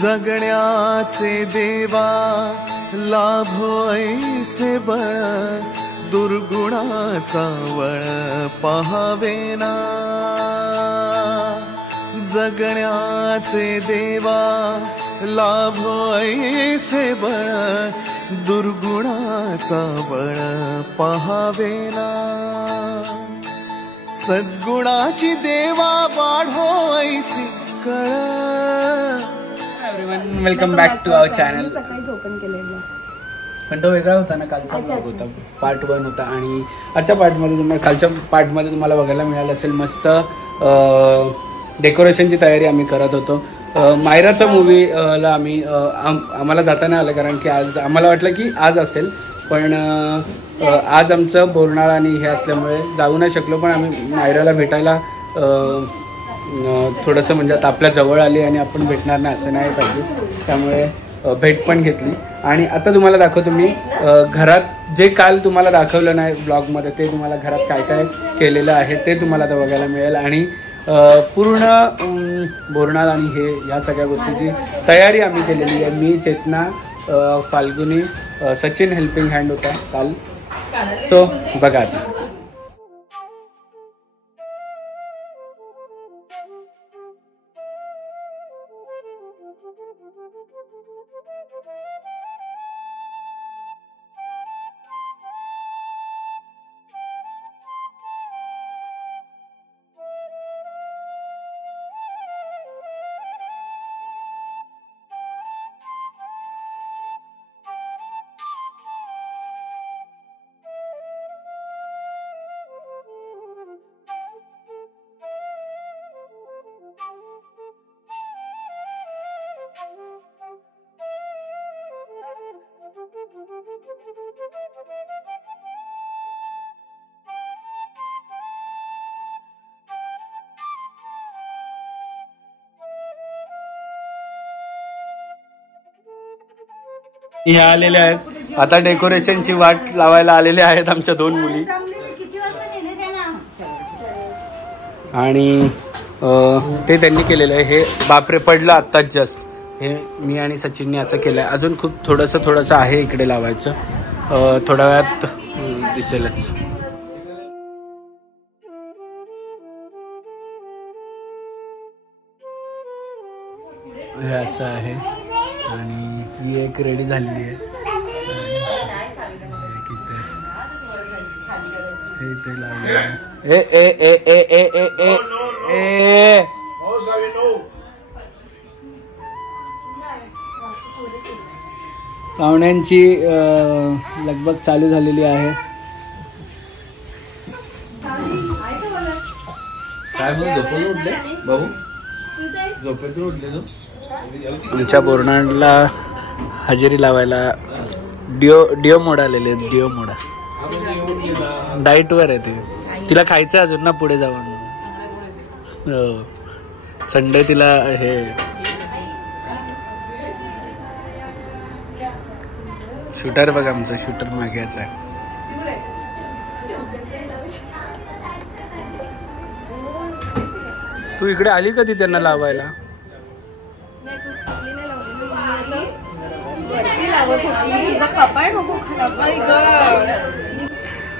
जगण्याचे देवा लाभो ऐसे बळ, दुर्गुणाचा वळ पहावेना। जगण्याचे देवा लाभो ऐसे बळ, दुर्गुणाचा बळ पहावेना। सद्गुणाची देवा वाढो ऐसी कळ। Everyone, welcome back to our channel. सकाळीच ओपन केलेलं पण तो वेगळा होता ना, कालचा ब्लॉग होता, पार्ट 1 होता। आणि आजच्या कालच्या पार्टमध्ये तुम्हाला बघायला मिळालं असेल मस्त डेकोरेशनची तयारी आम्ही करत होतो। मायराचा मूवीला आम्हाला जाता नाही आलं, कारण की आज आम्हाला वाटलं की आज असेल, पण आज आमचं बोरनाळ आणि हे असल्यामुळे जाऊ नाही शकलो। पण आम्ही मायराला भेटायला थोडंसं म्हणजे आता आपल्या जवळ आली आणि आपण भेटणार नाही असं नाही पाहिजे, त्यामुळे भेट पण घेतली। आणि आता तुम्हाला दाखवतो मी घरात जे काल तुम्हाला दाखवलं नाही ब्लॉगमध्ये, ते तुम्हाला घरात काय काय केलेलं आहे ते तुम्हाला आता बघायला मिळेल। आणि पूर्ण बोरनाळ आणि ह्या सगळ्या गोष्टीची तयारी आम्ही केलेली आहे। मी, चेतना, फाल्गुनी, सचिन हेल्पिंग हँड होता काल। सो बघा आता। हे आलेले आहेत आता, डेकोरेशनची वाट लावायला आलेले आहेत आमच्या 2 मुली। आणि ते त्यांनी केलेलं आहे। हे बापरे पडलं आत्ताच जस्ट, हे मी आणि सचिनने असं केलं आहे। अजून खूप थोडंसं आहे इकडे लावायचं, थोड्या वेळात दिसेलच। हे असं आहे आणि ही एक रेडी झालेली आहे। पाहुण्यांची लगबग चालू झालेली आहे। काय झोपून उठले भाऊ? झोपेतून उठले तो? आमच्या बोरनाळला हजेरी लावायला डिओ मोड आलेले आहेत। डिओ मोड डाईटवर आहे ते, तिला खायचं अजून ना पुढे जाऊन। संडे तिला हे शूटर बघ, आमचं शूटर माग्याचा आहे। तू इकडे आली कधी त्यांना लावायला?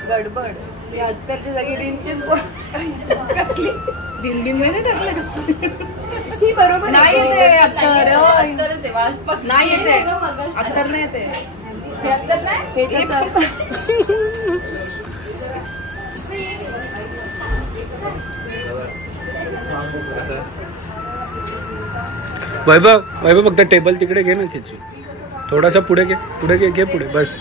गडबड अत्तरच्या जागी रिंचन कसली दिंडीन नाही टाकलं बरोबर नाही येते अत्तर नाही येते अत्तर नाही येते वैभव फक्त टेबल तिकडे घे ना खेचून, थोडासा पुढे घे पुढे बस।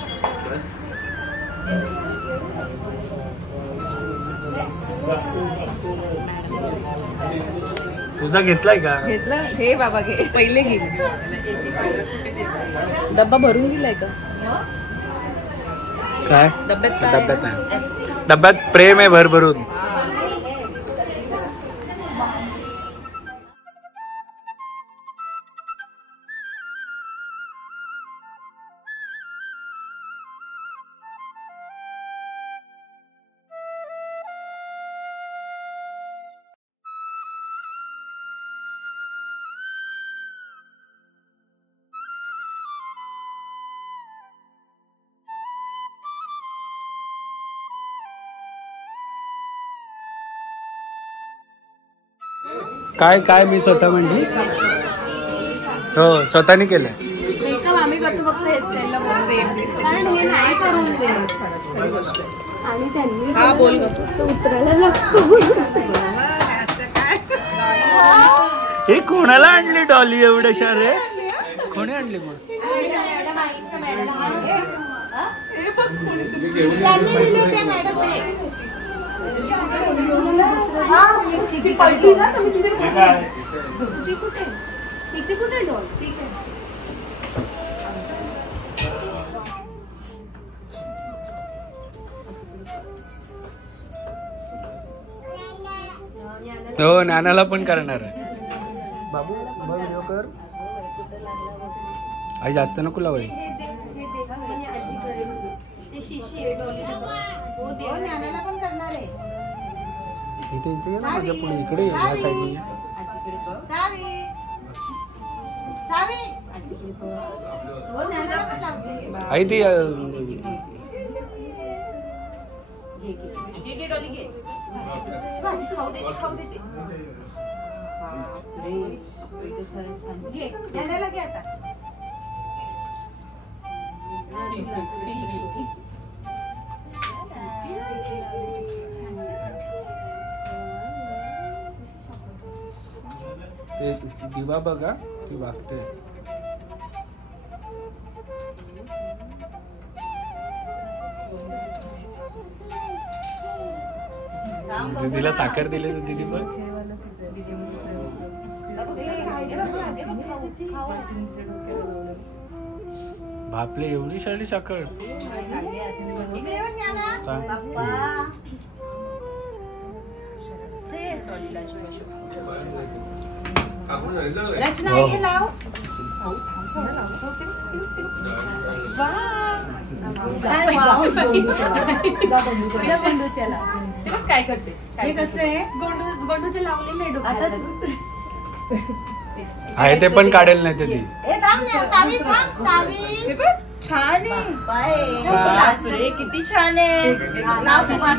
तुझा घेतलाय का? घेतला हे बाबा घे, पहिले घे। डब्बा भरून दिलाय का? काय डब्यात प्रेम आहे भरभरून। काय काय मी स्वतः म्हणली हो स्वतःने केलं. मेकअप आम्ही करतो फक्त हेअरस्टाईलला कारण हे नाही करून देत आणि त्यांनी हा बोल तो उतरायला लागतो. हे कोणाला आणली डॉली एवढे रे कोणी आणली मग हो नानाला पण करणार आहे. बाबू व्हिडिओ कर आई जास्त नको लावाय. इथे इथे माझ्या पुढे इकडे या साईडने आई ती ते दिवा बघा ती वागते. दीदीला साखर दिले तर दीदी बघ बापले एवढी शाळी साखर काय करते गोंडूचे लावलेले आहे ते पण काढेल नाही ते ती छान आहे किती छान आहे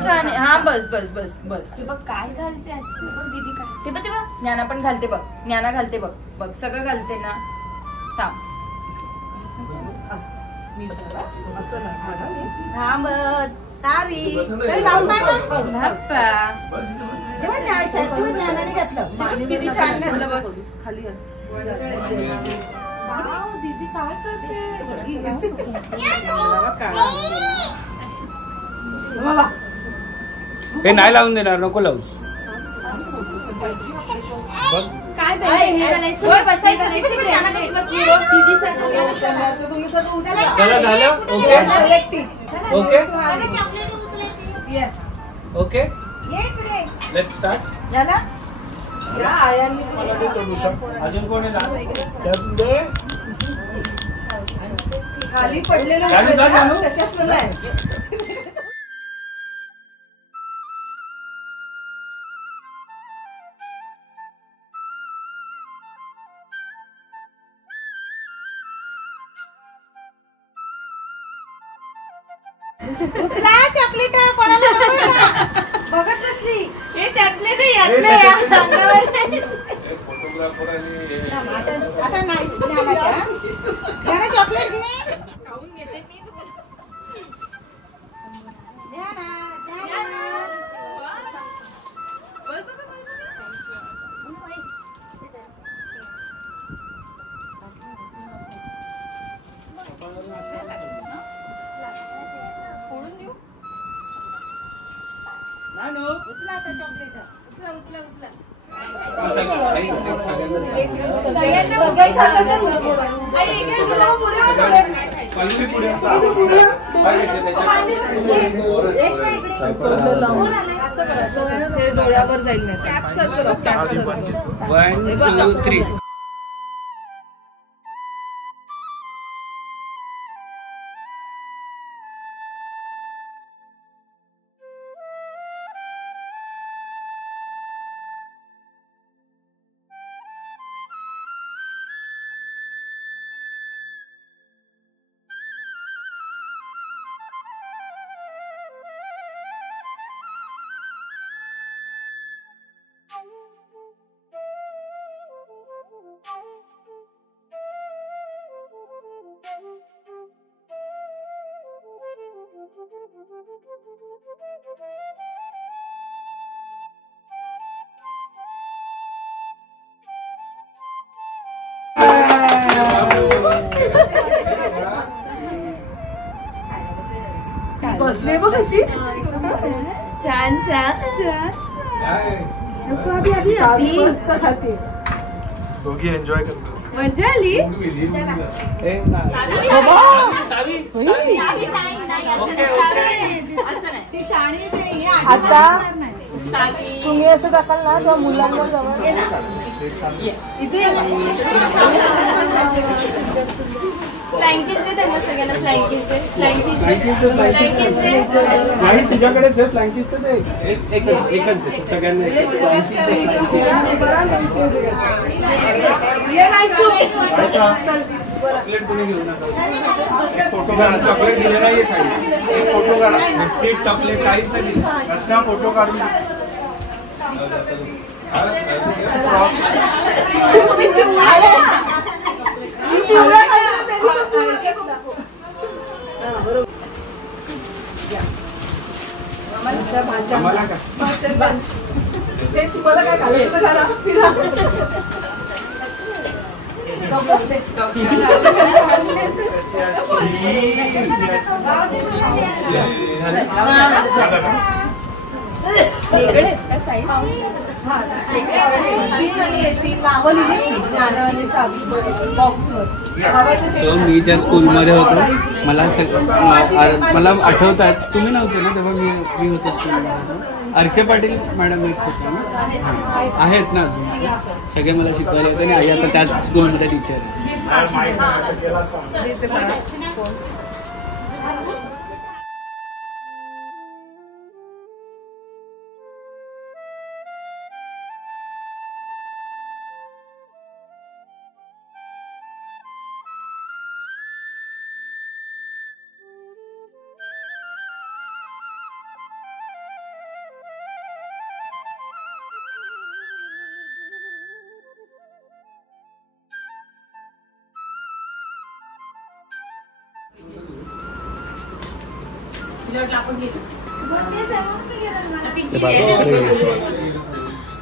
छान आहे. हा बस बस बस बस तू बघ काय घालते दीदी काय ते बघ ते बघ ज्ञाना पण घालते बघ ज्ञाना घालते बघ बघ सगळं घालते ना. थांब किती छान घातलं बघ खाली दीदी काय करते हे नाही लावून देणार नको लावू. चला झालं okay okay okay let's start. अजून कोण खाली पडलेलं उचला चॉकलेट कोणाला बघत बसली हे चॉकलेट आता नाही चॉकलेट घे खाऊन घेते मी उचला आता चॉकलेट उचला उचला उचला डोळ्यावर जाईल नाही कॅप सर्कल 1 2 3. देव कशी छान छान छान मस्त खाते दोघी एन्जॉय करतो मजा आली आता तुम्ही असं टाकाल ना तेव्हा मुलांना जवळ इथे फ्लँकिश दे त्यांना सगळ्यांना फ्लँकिश दे फ्लँकिश दे नाही तुझ्याकडेच आहे फ्लँकिश तर एकच दे सगळ्यांना चॉकलेट तुम्ही घेऊ नका फोटो काढा चॉकलेट दिले नाहीये शाळेत फोटो काढा बिस्किट चॉकलेट काहीच नाही दिलं फोटो काढून तुम्हाला काय घालायचं झाला सो मी ज्या स्कूलमध्ये होतो मला आठवतात तुम्ही नव्हते ना तेव्हा मी होतो स्कूलमध्ये अर्के पाटील मॅडम एक होत्या ना आहेत ना अजून सगळे मला शिकवायला येते आणि आई आता त्याच स्कूलमध्ये teacher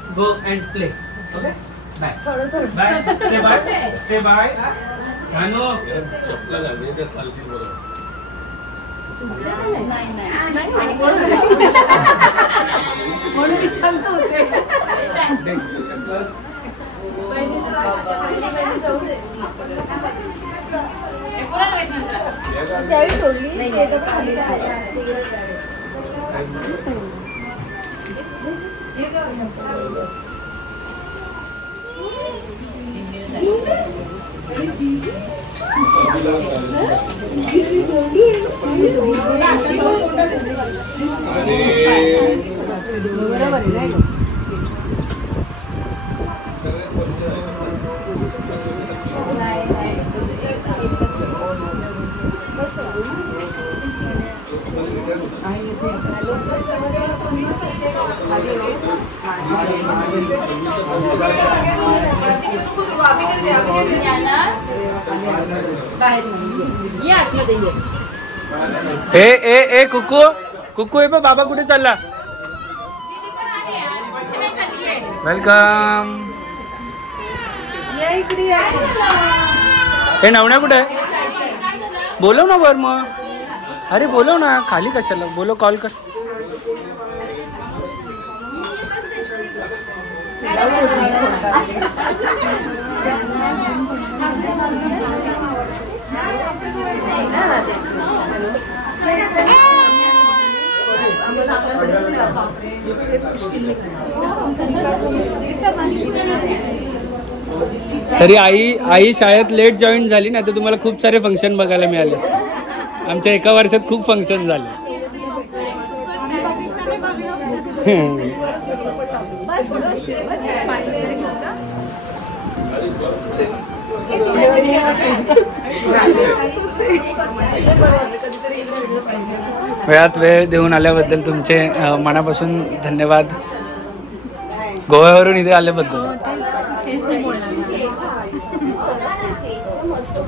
Go and play. Okay? Bye. Bye. Say bye. Say bye. Hano. म्हणून शांत होते ए कुकू कुकू हे बाबा कुठे चालला वेलकम हे नवण्या कुठे आहे बोलव ना वर मग अरे बोलव ना खाली कशाला बोलव कॉल कर तरी आई शाळेत लेट जॉईन झाली ना तर तुम्हाला खूप सारे फंक्शन बघायला मिळाले आमच्या एका वर्षात खूप फंक्शन झाले वेळात वेळ देऊन आल्याबद्दल तुमचे मनापासून धन्यवाद गोव्यावरून इथे आल्याबद्दल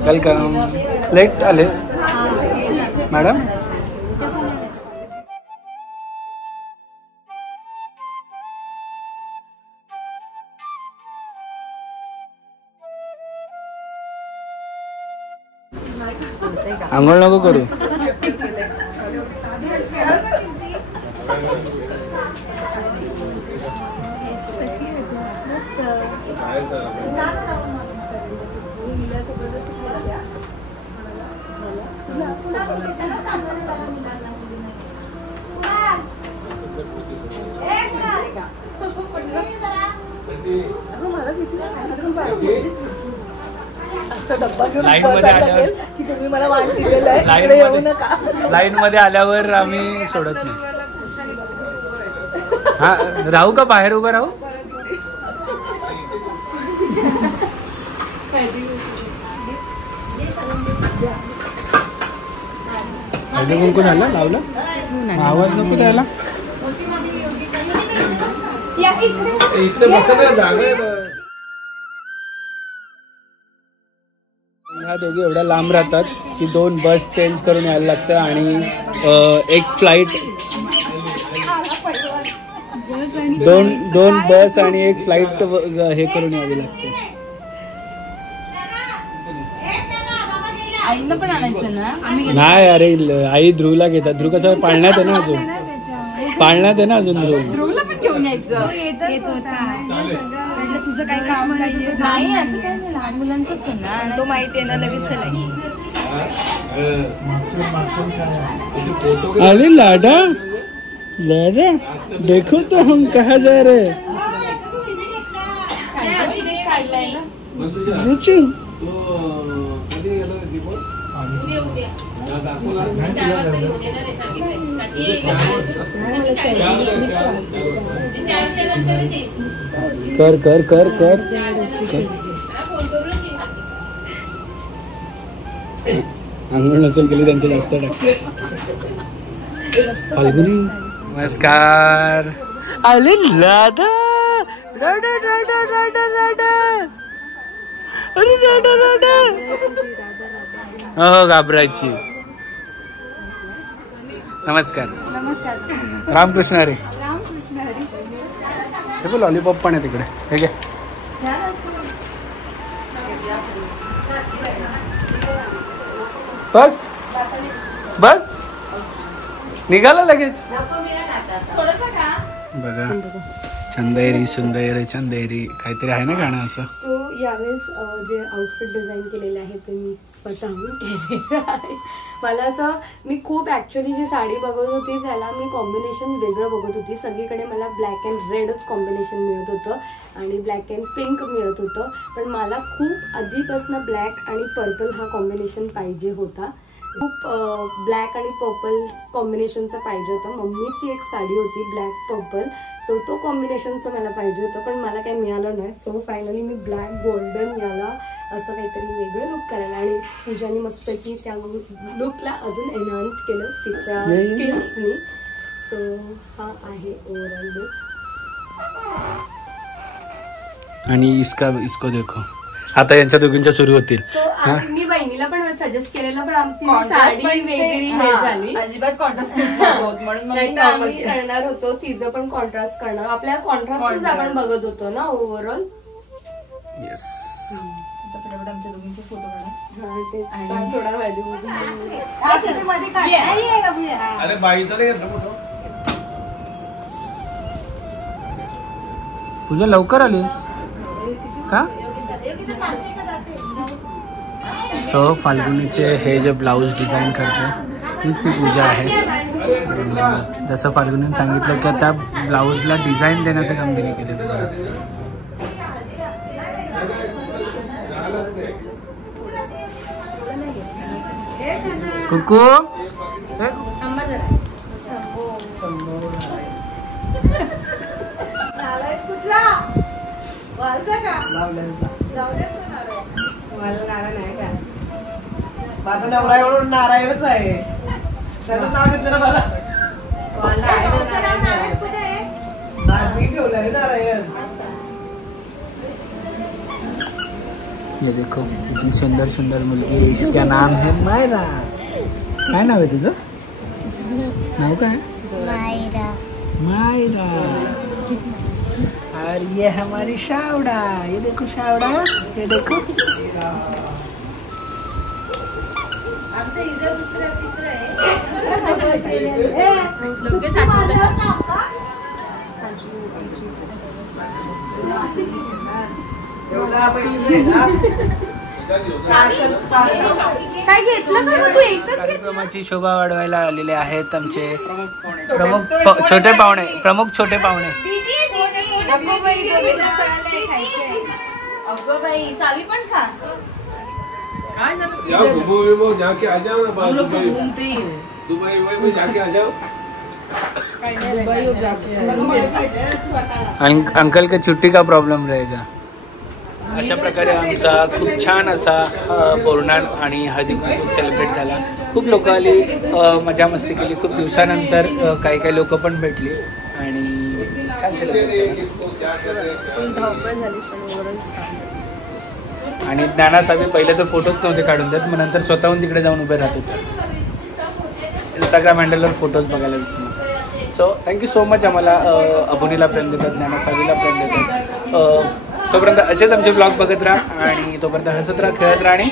वेलकम लेट आले मॅडम आंघोळ नको करू लाईन मध्ये आल्यावर आम्ही सोडत नाही. हा राहू का बाहेर उभं राहू? कुंकू झालं लावलं आवाज नको द्यायला. इथे बसायला जागा. ह्या दोघी एवढ्या लांब राहतात की 2 बस चेंज करून यायला लागतं आणि एक फ्लाईट 2 बस आणि एक फ्लाईट हे करून यावी लागते. आईंना पण आणायचं ना? नाही अरे आई ध्रुवला घेतात. ध्रुव कसं पाळण्यात आहे ना अजून. पाळण्यात आहे ना अजून ध्रुवला पण घेऊन यायचं. तुझं काय काम नाही असं काय नाही. लहान मुलांचंच आहे ना. तो माहिती आहे ना नवीन सलाई. अरे लाडा लाडा देखो तो हम कहाँ जा रहे हैं. कर कर कर कर आंघोळ नसेल केली त्यांच्या जास्त फाल्गुनी. नमस्कार. अरे लाडा राडा राडा राडा राडा. अरे राडा राडा. हो घाबरायची. नमस्कार. नमस्कार. रामकृष्ण हरी. रामकृष्ण हरी. हे बघ लॉलीपॉप पण आहे तिकडे. हे घे. बस बस निघाला लगेच. बघा चंदेरी सुंदेरी चंदेरी काहीतरी आहे ना गाणं असं. सो यावेळेस जे आउटफिट डिझाईन केलेले आहे ते मी स्वतःहून केलेलं आहे. मला असं मी खूप ॲक्च्युली जी साडी बघत होती त्याला मी कॉम्बिनेशन वेगळं बघत होती. सगळीकडे मला ब्लॅक अँड रेडच कॉम्बिनेशन मिळत होतं आणि ब्लॅक अँड पिंक मिळत होतं. पण मला खूप आधीपासून ब्लॅक आणि पर्पल हा कॉम्बिनेशन पाहिजे होता. खूप ब्लॅक आणि पर्पल कॉम्बिनेशनचं पाहिजे होतं. मम्मीची एक साडी होती ब्लॅक पर्पल. सो तो कॉम्बिनेशनचं मला पाहिजे होतं पण मला काही मिळालं नाही. सो फायनली मी ब्लॅक गोल्डन याला असं काहीतरी वेगळं लुक करायला आणि पूजानी मस्तपैकी त्या लुकला अजून एनहान्स केलं तिच्या स्किल्सनी. सो हा आहे ओव्हरऑल लुक. आणि इसको देखो आता यांच्या दोघींच्या सुरू होतील. सो मी बहिणीला पण सजेस्ट केलेलं पण आमची साडी वेगळी हे झाली. अजिबात कॉन्ट्रास्ट म्हणून आम्ही करणार होतो तिचं पण कॉन्ट्रास्ट करणार. आपल्या कॉन्ट्रास्टच आपण बघत होतो ना ओव्हरऑल. येस. आमच्या दोघींचे फोटो काढा. थोडा वेळ अरे बाईचा पूजा लवकर आलीस का? सो फाल्गुनीचे हे जे ब्लाऊज डिझाईन करते तीच ती पूजा आहे. जसं फाल्गुनीने सांगितलं की त्या ब्लाऊजला डिझाईन देण्याचं काम तिने केलेलं. कुकू माझा नवरा एवढं नारायणच आहे. त्याचं नाव घेतलं ना मला. मी ठेवलं आहे नारायण. ये देखो इतनी सुंदर सुंदर मुलगी है. इसका नाम है मायरा. काय नाव आहे तुझं? नाव काय? मायरा. मायरा. और ये हमारी शावड़ा. ये देखो शावड़ा. ये देखो लगेच आठवतं. काय घेतलं का तू एकच? कार्यक्रमाची शोभा वाढवायला आलेले आहेत आमचे छोटे पाहुणे. अगं बाई सावी पण खा. जाओ घूमो जाके आ जाओ ना बाहर दुबई में जाके आ जाओ अंकल का छुट्टी का प्रॉब्लेम रहेगा. अशा प्रकारे आमचा खूप छान असा बोरनान आणि हळदी कुंकू सेलिब्रेट झाला. खूप लोक आली, मजा मस्ती केली. खूप दिवसानंतर काही काही लोक पण भेटली आणि छान सेलिब्रेट आणि ज्ञानासावी पहिले तर फोटोच नव्हते काढून देत, मग नंतर स्वतःहून तिकडे जाऊन उभे राहत होते. इंस्टाग्राम हँडलवर फोटोज बघायला दिसतो. So thank you so much. आम्हाला अबोनीला प्रेम देतात, ज्ञानासावीला प्रेम देतात. तोपर्यंत असेच आमचे ब्लॉग बघत राहा आणि तोपर्यंत हसत राहा, खेळत राहा आणि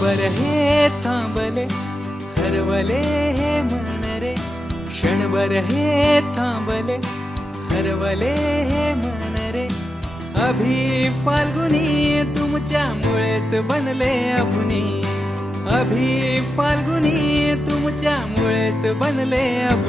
क्षणभर हे थांबले हरवले हे मन रे क्षणभर हे थांबले हरवले हे मन रे अभि फाल्गुनी तुमच्यामुळेच बनले अपुनी अभि फाल्गुनी तुमच्यामुळेच बनले अपुनी